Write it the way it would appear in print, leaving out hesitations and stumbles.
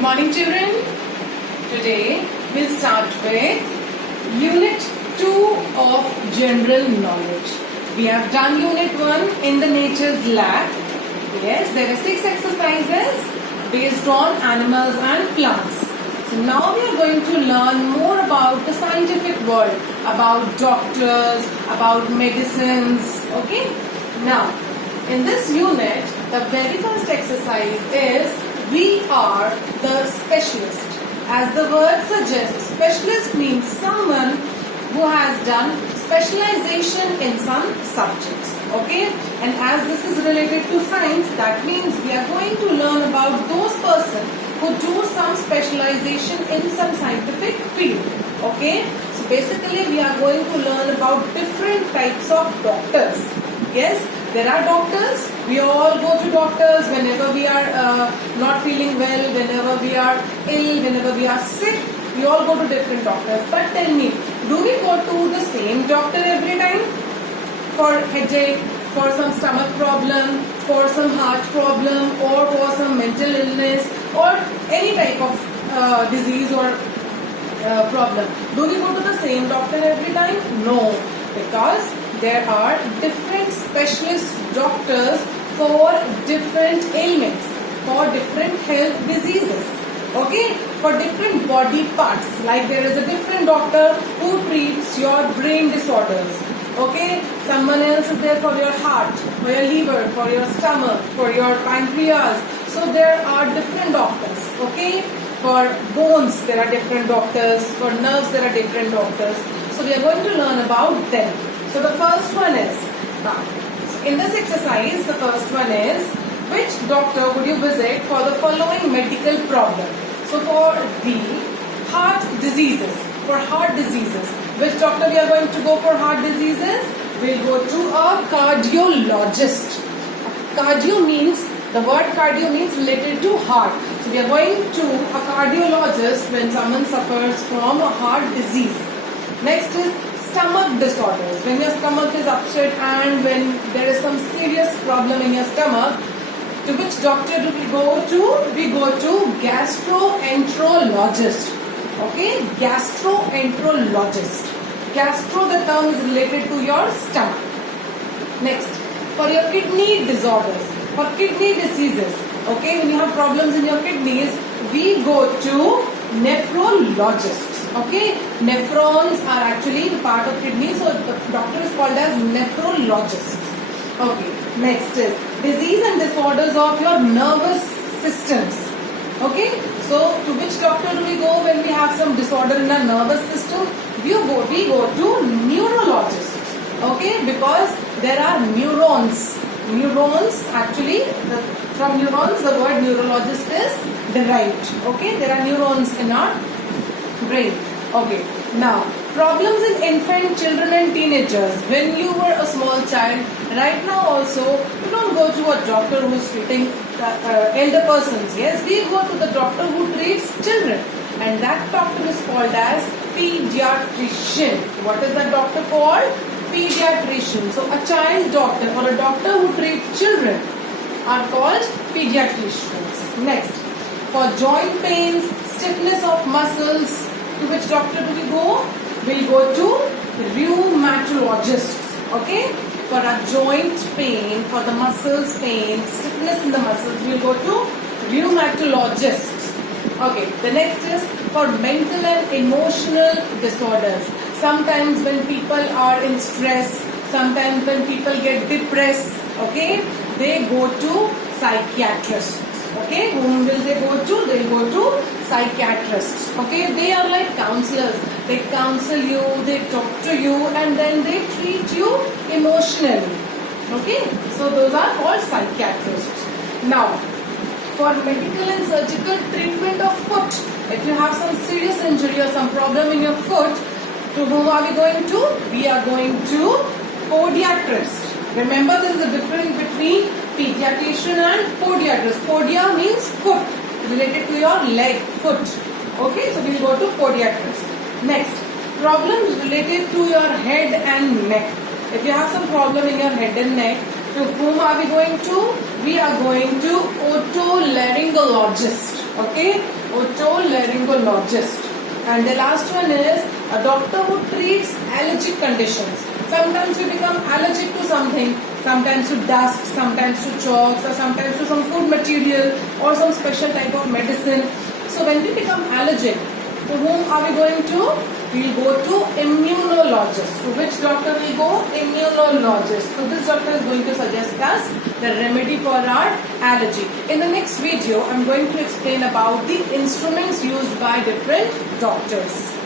Good morning, children. Today we'll start with Unit 2 of General Knowledge. We have done Unit 1 in the Nature's Lab. Yes, there are 6 exercises based on animals and plants. So now we are going to learn more about the scientific world, about doctors, about medicines. Okay? Now, in this unit, the very first exercise is we are the specialist. As the word suggests, specialist means someone who has done specialization in some subjects. Okay? And as this is related to science, that means we are going to learn about those persons who do some specialization in some scientific field. Okay? So basically we are going to learn about different types of doctors. Yes? There are doctors. We all go to doctors whenever we are not feeling well, whenever we are ill, whenever we are sick. We all go to different doctors. But tell me, do we go to the same doctor every time? For headache, for some stomach problem, for some heart problem, or for some mental illness, or any type of disease or problem. Do we go to the same doctor every time? No, because there are different specialist doctors for different ailments, for different health diseases. Okay, for different body parts. Like there is a different doctor who treats your brain disorders. Okay, someone else is there for your heart, for your liver, for your stomach, for your pancreas. So there are different doctors. Okay, for bones there are different doctors, for nerves there are different doctors. So we are going to learn about them. So the first one is, in this exercise, the first one is, which doctor would you visit for the following medical problem? So for the heart diseases, which doctor we are going to go for heart diseases? We'll go to a cardiologist. Cardio means, the word cardio means related to heart. So we are going to a cardiologist when someone suffers from a heart disease. Next is stomach disorders. When your stomach is upset and when there is some serious problem in your stomach, to which doctor do we go to? We go to gastroenterologist. Okay, gastroenterologist. Gastro, the term is related to your stomach. Next, for your kidney disorders, for kidney diseases, okay, when you have problems in your kidneys, we go to nephrologists. Okay, nephrons are actually part of kidney, so the doctor is called as nephrologists. Okay, next is disease and disorders of your nervous systems. Okay, so to which doctor do we go when we have some disorder in our nervous system? We go to neurologists. Okay, because there are neurons. Neurons actually, from neurons the word neurologist is derived. Okay, there are neurons in our brain. Okay, now problems in infant, children and teenagers. When you were a small child, right now also, you don't go to a doctor who is treating elder persons. Yes, we go to the doctor who treats children, and that doctor is called as pediatrician. What is that doctor called? Pediatrician. So a child doctor or a doctor who treats children are called pediatricians. Next, for joint pains, stiffness of muscles, to which doctor do we go? We'll go to rheumatologists. Okay? For a joint pain, for the muscles pain, stiffness in the muscles, we'll go to rheumatologists. Okay, the next is for mental and emotional disorders. Sometimes when people are in stress, sometimes when people get depressed, okay, they go to psychiatrists. Okay, whom will they go to? They go to psychiatrists. Okay, they are like counselors. They counsel you, they talk to you, and then they treat you emotionally. Okay, so those are called psychiatrists. Now, for medical and surgical treatment of foot, if you have some serious injury or some problem in your foot, to whom are we going to? We are going to podiatrist. Remember, there is a difference between pediatrician and podiatrist. Podia means foot, related to your leg, foot. Okay, so we will go to podiatrist. Next, problems related to your head and neck. If you have some problem in your head and neck, to whom are we going to? We are going to otolaryngologist. Okay, otolaryngologist. And the last one is a doctor who treats allergic conditions. Sometimes we become allergic to something, sometimes to dust, sometimes to chalks, or sometimes to some food material or some special type of medicine. So when we become allergic, to whom are we going to? We'll go to immunologist. To which doctor we go? Immunologist. So this doctor is going to suggest us the remedy for our allergy. In the next video, I'm going to explain about the instruments used by different doctors.